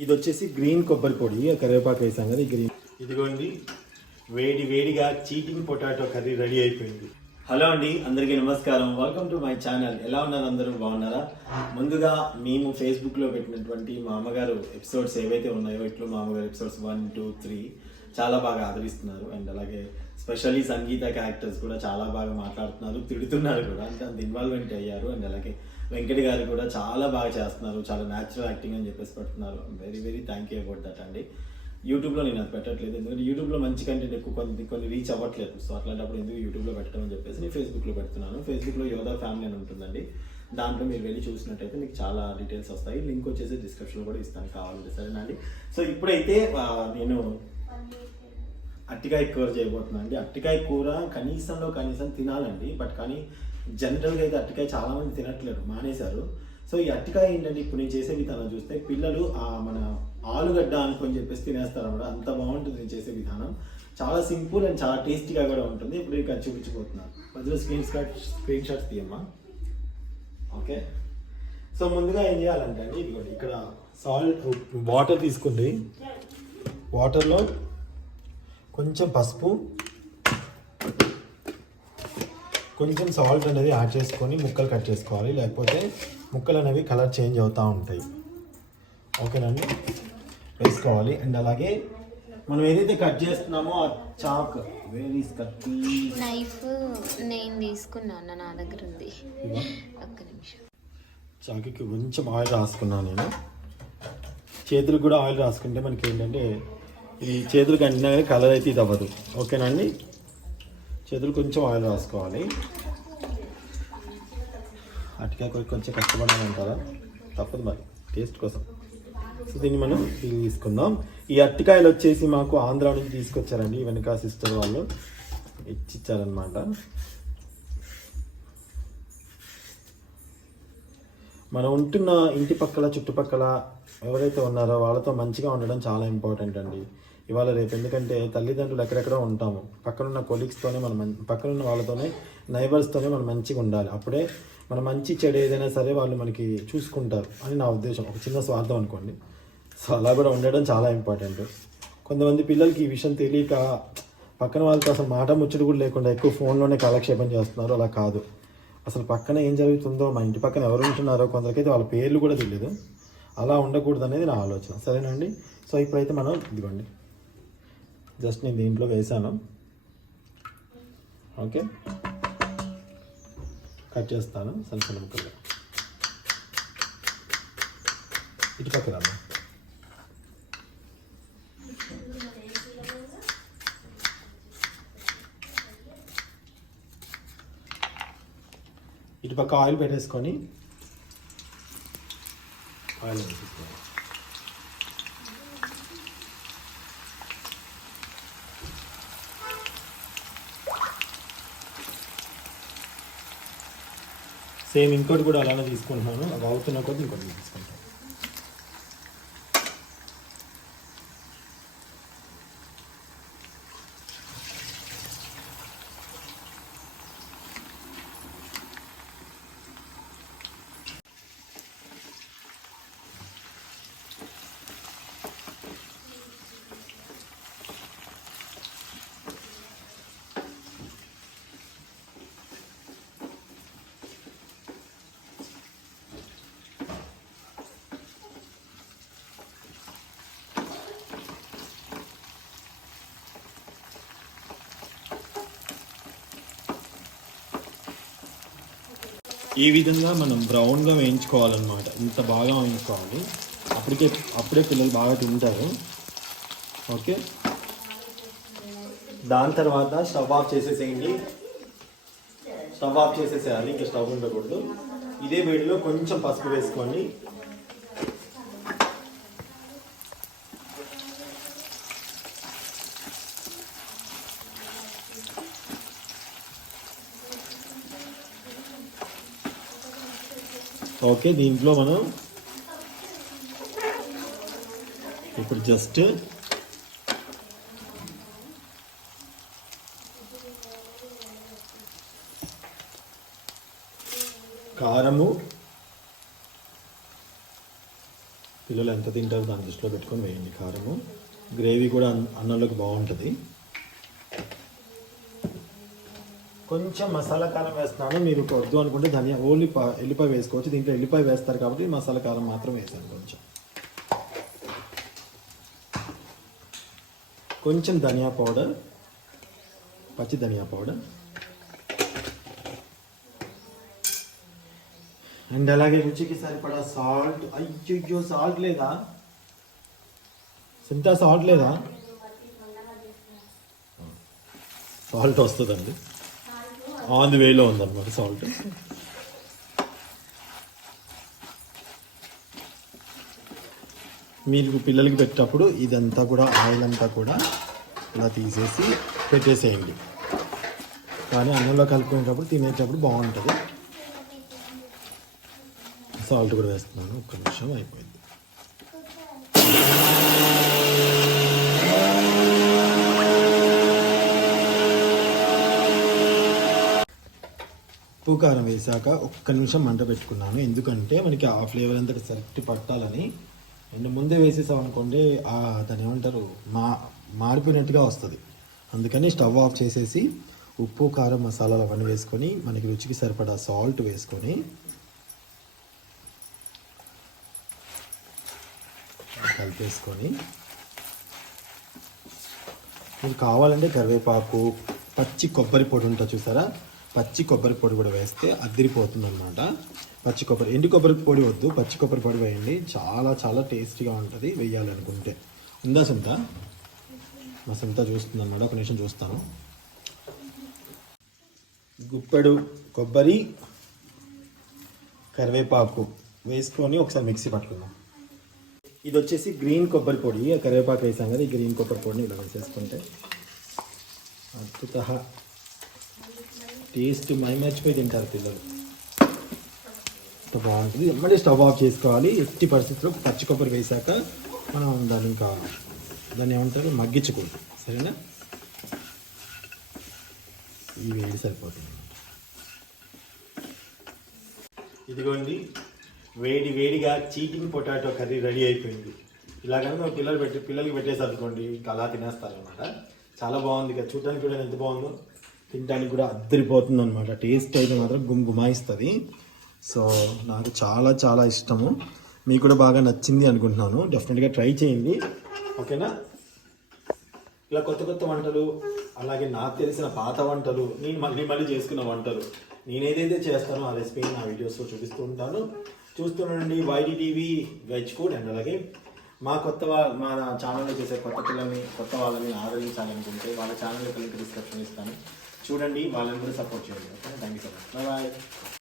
ఇది వచ్చేసి గ్రీన్ కొబ్బరి పొడి కరివేపాకు వేసాం కదా ఈ గ్రీన్. ఇదిగోండి వేడి వేడిగా చీటింగ్ పొటాటో కర్రీ రెడీ అయిపోయింది. హలో అండి అందరికీ నమస్కారం. వెల్కమ్ టు మై ఛానల్ ఎలా ఉన్నారు అందరూ? బాగున్నారా? ముందుగా మేము ఫేస్బుక్లో పెట్టినటువంటి మా అమ్మగారు ఎపిసోడ్స్ ఏవైతే ఉన్నాయో ఇట్లు మా అమ్మగారు ఎపిసోడ్స్ వన్ టూ త్రీ చాలా బాగా ఆదరిస్తున్నారు. అండ్ అలాగే స్పెషల్లీ సంగీత క్యారెక్టర్స్ కూడా చాలా బాగా మాట్లాడుతున్నారు తిడుతున్నారు కూడా. అంటే అంత ఇన్వాల్వ్మెంట్ అయ్యారు. అండ్ అలాగే వెంకట్ గారు కూడా చాలా బాగా చేస్తున్నారు. చాలా న్యాచురల్ యాక్టింగ్ అని చెప్పేసి పెడుతున్నారు. Very very thank you about that అండి. యూట్యూబ్లో నేను అది పెట్టట్లేదు. ఎందుకంటే యూట్యూబ్లో మంచి కంటెంట్ ఎక్కువ కొన్ని కొన్ని రీచ్ అవ్వట్లేదు. సో అట్లాంటప్పుడు ఎందుకు యూట్యూబ్లో పెట్టడం అని చెప్పేసి నేను ఫేస్బుక్లో పెడుతున్నాను. ఫేస్బుక్లో యోధా ఫ్యామిలీ అని ఉంటుందండి. దాంట్లో మీరు వెళ్ళి చూసినట్టయితే మీకు చాలా డీటెయిల్స్ వస్తాయి. లింక్ వచ్చేసి డిస్క్రిప్షన్లో కూడా ఇస్తాను కావాలంటే. సరేనా అండి? సో ఇప్పుడైతే నేను అట్టికాయ కూర చేయబోతున్నాను అండి అట్టికాయ కూర కనీసంలో కనీసం తినాలండి. బట్ కానీ జనరల్గా అయితే అట్టికాయ చాలామంది తినట్లేదు తినట్లేరు మానేశారు. సో ఈ అట్టికాయ ఏంటంటే ఇప్పుడు నేను చేసే విధానం చూస్తే పిల్లలు ఆ మన ఆలుగడ్డ అనుకొని చెప్పేసి తినేస్తారు అన్నమాట. అంత బాగుంటుంది నేను చేసే విధానం. చాలా సింపుల్ అండ్ చాలా టేస్టీగా కూడా ఉంటుంది. ఇప్పుడు ఇక్కడ చూపించబోతున్నాను. మధ్యలో స్క్రీన్ షాట్ స్క్రీన్ షాట్స్ తీయమ్మా. ఓకే. సో ముందుగా ఏం చేయాలంటే అండి ఇదిగోండి ఇక్కడ సాల్ట్ వాటర్ తీసుకోండి. వాటర్లో కొంచెం పసుపు కొంచెం సాల్ట్ అనేది యాడ్ చేసుకొని ముక్కలు కట్ చేసుకోవాలి. లేకపోతే ముక్కలు అనేవి కలర్ చేంజ్ అవుతూ ఉంటాయి. ఓకేనండి వేసుకోవాలి. అండ్ అలాగే మనం ఏదైతే కట్ చేస్తున్నామో ఆ చాక్ వేరీ కత్తి నైఫ్ నేను తీసుకున్నాను నా దగ్గర ఉంది. ఒక్క నిమిషం. చాకుకి కొంచెం ఆయిల్ రాసుకున్నాను నేను. చేతులకు కూడా ఆయిల్ రాసుకుంటే మనకి ఏంటంటే ఈ చేతులకు అంటినా కానీ కలర్ అయితే ఇది అవ్వదు. ఓకేనండి చేతులు కొంచెం ఆయిల్ రాసుకోవాలి. అటుగా కొంచెం కష్టపడాలంటారా? తప్పదు మరి టేస్ట్ కోసం. సో దీన్ని మనం తీసుకుందాం. ఈ అట్టికాయలు వచ్చేసి మాకు ఆంధ్ర నుంచి తీసుకొచ్చారండి వెనక సిస్టర్ వాళ్ళు. ఇచ్చిచ్చారనమాట మనం ఉంటున్న ఇంటి పక్కల చుట్టుపక్కల ఎవరైతే ఉన్నారో వాళ్ళతో మంచిగా ఉండడం చాలా ఇంపార్టెంట్ అండి. ఇవాళ రేపు ఎందుకంటే తల్లిదండ్రులు ఎక్కడెక్కడో ఉంటాము. పక్కనున్న కొలీగ్స్తోనే మనం పక్కనున్న వాళ్ళతోనే నైబర్స్తోనే మనం మంచిగా ఉండాలి. అప్పుడే మన మంచి చెడు ఏదైనా సరే వాళ్ళు మనకి చూసుకుంటారు అని నా ఉద్దేశం. ఒక చిన్న స్వార్థం అనుకోండి. సో అలా కూడా ఉండడం చాలా ఇంపార్టెంట్. కొంతమంది పిల్లలకి ఈ విషయం తెలియక పక్కన వాళ్ళతో అసలు మాట ముచ్చట కూడా లేకుండా ఎక్కువ ఫోన్లోనే కాలక్షేపం చేస్తున్నారు. అలా కాదు. అసలు పక్కన ఏం జరుగుతుందో మా ఇంటి పక్కన ఎవరు ఉంటున్నారో కొందరికైతే వాళ్ళ పేర్లు కూడా తెలియదు. అలా ఉండకూడదు అనేది నా ఆలోచన. సరేనండి? సో ఇప్పుడైతే మనం ఇదిగోండి. జస్ట్ నేను దీంట్లో వేసాను. ఓకే. కట్ చేస్తాను సన్న సన్న ముక్కలు ఇటు పక్క రామ్మా. ఇటు పక్క ఆయిల్ పెట్టేసుకొని ఆయిల్ పెట్టేసుకోవాలి సేమ్ ఇంకోటి కూడా అలానే తీసుకుంటున్నాను. అవి అవుతున్న కొద్ది ఇంకోటి తీసుకుంటాను. ఈ విధంగా మనం బ్రౌన్గా వేయించుకోవాలన్నమాట. ఇంత బాగా వేయించుకోవాలి. అప్పటికే అప్పుడే పిల్లలు బాగా తింటారు. ఓకే? దాని తర్వాత స్టవ్ ఆఫ్ చేసేసేయండి. స్టవ్ ఆఫ్ చేసేసేయాలి. ఇంకా స్టవ్ ఉండకూడదు. ఇదే వేడిలో కొంచెం పసుపు వేసుకోండి. ఓకే దీంట్లో మనం ఇప్పుడు జస్ట్ కారము పిల్లలు ఎంత తింటారో దాని దృష్టిలో పెట్టుకొని వేయండి కారము. గ్రేవీ కూడా అన్- అన్నంలోకి బాగుంటుంది. కొంచెం మసాలా కారం వేస్తున్నాను. మీరు వద్దు అనుకుంటే ధనియా ఓన్లీ ఎల్లిపాయ వేసుకోవచ్చు. దీంట్లో ఎల్లిపాయ వేస్తారు కాబట్టి మసాలా కారం మాత్రం వేసాను కొంచెం. కొంచెం ధనియా పౌడర్. పచ్చి ధనియా పౌడర్. అండ్ అలాగే రుచికి సరిపడా సాల్ట్. అయ్యో సాల్ట్ లేదా? సింతా సాల్ట్ లేదా? సాల్ట్ వస్తుందండి. ఆన్ ది వేలో ఉందన్నమాట సాల్ట్ మీరు పిల్లలకి పెట్టేటప్పుడు ఇదంతా కూడా ఆయిల్ అంతా కూడా ఇలా తీసేసి పెట్టేసేయండి. కానీ అన్నంలో కలుపుకునేటప్పుడు తినేటప్పుడు బాగుంటుంది. సాల్ట్ కూడా వేస్తున్నాను. ఒక్క నిమిషం అయిపోయింది. ఉప్పు కారం వేసాక ఒక్క నిమిషం మంట పెట్టుకున్నాను. ఎందుకంటే మనకి ఆ ఫ్లేవర్ అంతా సరిగ్గా పట్టాలని. అండ్ ముందే వేసేసాం అనుకోండి దాని ఏమంటారు మా మాడిపోయినట్టుగా వస్తుంది. అందుకని స్టవ్ ఆఫ్ చేసేసి ఉప్పు కారం మసాలాలు అవన్నీ వేసుకొని మనకి రుచికి సరిపడా సాల్ట్ వేసుకొని కలిపేసుకొని మీకు కావాలంటే కరివేపాకు పచ్చి కొబ్బరి పొడి ఉంటుంది చూసారా? పచ్చి కొబ్బరి పొడి కూడా వేస్తే అదిరిపోతుంది అనమాట పచ్చి కొబ్బరి ఎండు కొబ్బరి పొడి వద్దు పచ్చి కొబ్బరి పొడి వేయండి. చాలా చాలా టేస్టీగా ఉంటుంది వేయాలనుకుంటే. అనుకుంటే ఉందా సొంత మా సొంత చూస్తుంది అనమాట ఒక నిమిషం చూస్తాను. గుప్పెడు కొబ్బరి కరివేపాకు వేసుకొని ఒకసారి మిక్సీ పట్టుకుందాం. ఇది వచ్చేసి గ్రీన్ కొబ్బరి పొడి. కరివేపాకు వేసాం కదా ఈ గ్రీన్ కొబ్బరి పొడిని ఇలా వేసేసుకుంటే అద్భుత టేస్ట్ మై మర్చిపోయి తింటారు పిల్లలు. ఎంత బాగుంటుంది ఎమ్మడి స్టవ్ ఆఫ్ చేసుకోవాలి. ఎట్టి పరిస్థితుల్లో పచ్చి కొబ్బరి వేసాక మనం దాన్ని ఇంకా దాన్ని ఏమంటారు? మగ్గించకూడదు సరేనా? ఈ వేడి సరిపోతుంది. ఇదిగోండి. వేడి వేడిగా చీటింగ్ పొటాటో కర్రీ రెడీ అయిపోయింది. ఇలా మేము పిల్లలు పెట్టి పిల్లలకి పెట్టేసి అనుకోండి ఇంకా అలా తినేస్తారు అనమాట చాలా బాగుంది ఇక చూడడానికి కూడా ఎంత బాగుందో. తినడానికి కూడా అద్దరిపోతుంది అనమాట టేస్ట్ అయితే మాత్రం గుమ్ గుమాయిస్తుంది సో నాకు చాలా చాలా ఇష్టము. మీకు కూడా బాగా నచ్చింది అనుకుంటున్నాను. డెఫినెట్గా ట్రై చేయండి. ఓకేనా ఇలా కొత్త కొత్త వంటలు అలాగే నాకు తెలిసిన పాత వంటలు నేను మళ్ళీ మళ్ళీ చేసుకున్న వంటలు నేను ఏదైతే చేస్తానో ఆ రెసిపీని నా వీడియోస్లో చూపిస్తూ ఉంటాను. చూస్తుండండి YD TV veg food and అలాగే మా కొత్త మా ఛానల్లో చేసే కొత్త పిల్లల్ని కొత్త వాళ్ళని ఆదరించాలనుకుంటే వాళ్ళ ఛానల్ యొక్క లింక్ డిస్క్రిప్షన్ ఇస్తాను. చూడండి వాళ్ళని కూడా సపోర్ట్ చేయండి. Okay thank you so much bye